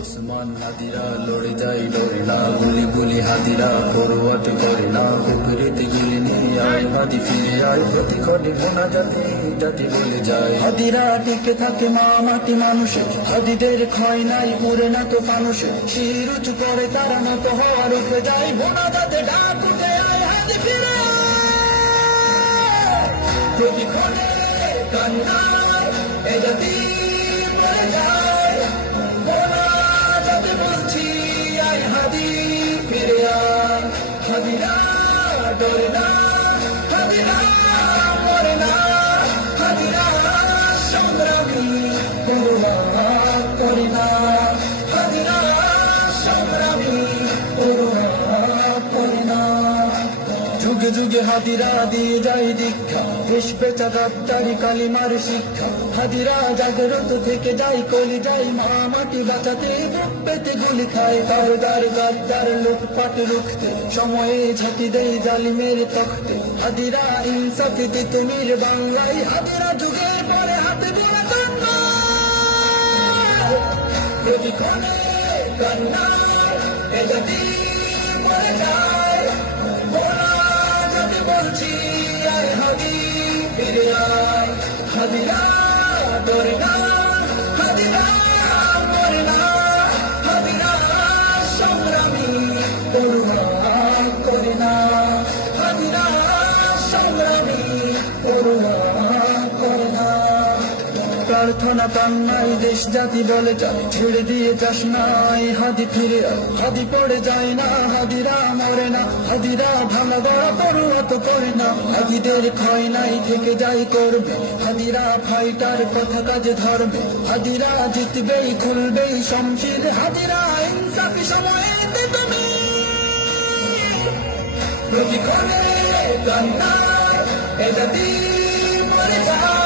উসমান হাদিরা লড়ে যাই লড়ে না, গুলি গুলি হাদিরা পরোয়াতে করে না কুকুরিতে গিলি নিয়ে আয় হাদি ফিরে আয় প্রতি খটে মোনা জাতি জাতি বলে যায় হাদিরা টিকে থাকে মা মাটি মানুষে, হাদিদের ক্ষয় নাই, উড়ে না তো ফানুষে শির উঁচু করে তারা না তো হওয়ার উপরে যায় বোনা যাতে ডাক উঠে আয় হাদি ফিরে আয়। প্রতিক্ষণে কান্না এ জাতি মরে যায় বোনা যাতে বলছি, আয় হাদি ফিরে সংগ্রামী, করুণা করে না। যুগে হাদিরা দিয়ে যায় দীক্ষা। বেচা গাদ্দারি কালিমার শিক্ষা। হাদিরা জাগ্রত থেকে যাই কলি যাই মা মাটি বাঁচাতে। পেতে গুলি খায় কারদার গাদ্দার লুটপাট রুখতে। সময়ে ঝাঁকি দেয় জালিমের তখতে। হাদিরা ইনসাফ দিতে মির বাংলায়। হাদিরা যুগের পরে হাতে গোড়া কান্না। কান্না? এ জাতি মরে যায় বলছি আয় হাদি ফিরে আয়। প্রার্থনা কান্নাই দেশ জাতি বলে যায় ছেড়ে দিয়ে যাস নাই হাদি ফিরে। হাদি পড়ে যায় না হাদিরা মরে না হাদিরা ভাঙা গড়া পড়ুয়া তো করে না। হাদিদের ক্ষয় নাই, থেকে যাই করবে। হাদিরা ফাইটার কথা কাজে ধরবে। হাদিরা জিতবেই, খুলবেই শমশির হাদিরা ইনসাফি সময়ে তুমি প্রতিক্ষণে কান্নায় এ জাতি মরে যায়।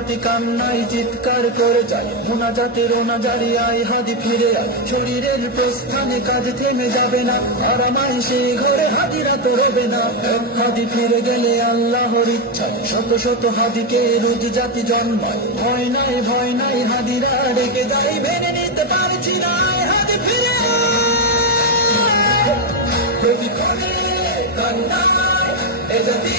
জাতি কান্নাই চিৎকার করে যায়। মোনা জাতি রোনা জারি আয় হাদি ফিরে আয়। শরীরের প্রস্থানে কাজ থেমে যাবে না। আরামাই সেই ঘরে হাদিরা তো রবে না। হাদি ফিরে গেলে আল্লাহর ইচ্ছা। শত শত হাদিকে রোজ জাতি জন্মায়। ভয় নাই ভয় নাই, হাদিরা ডেকে যাই মেনে নিতে পারছি না হাদি ফিরে কান্নায় এ জাতি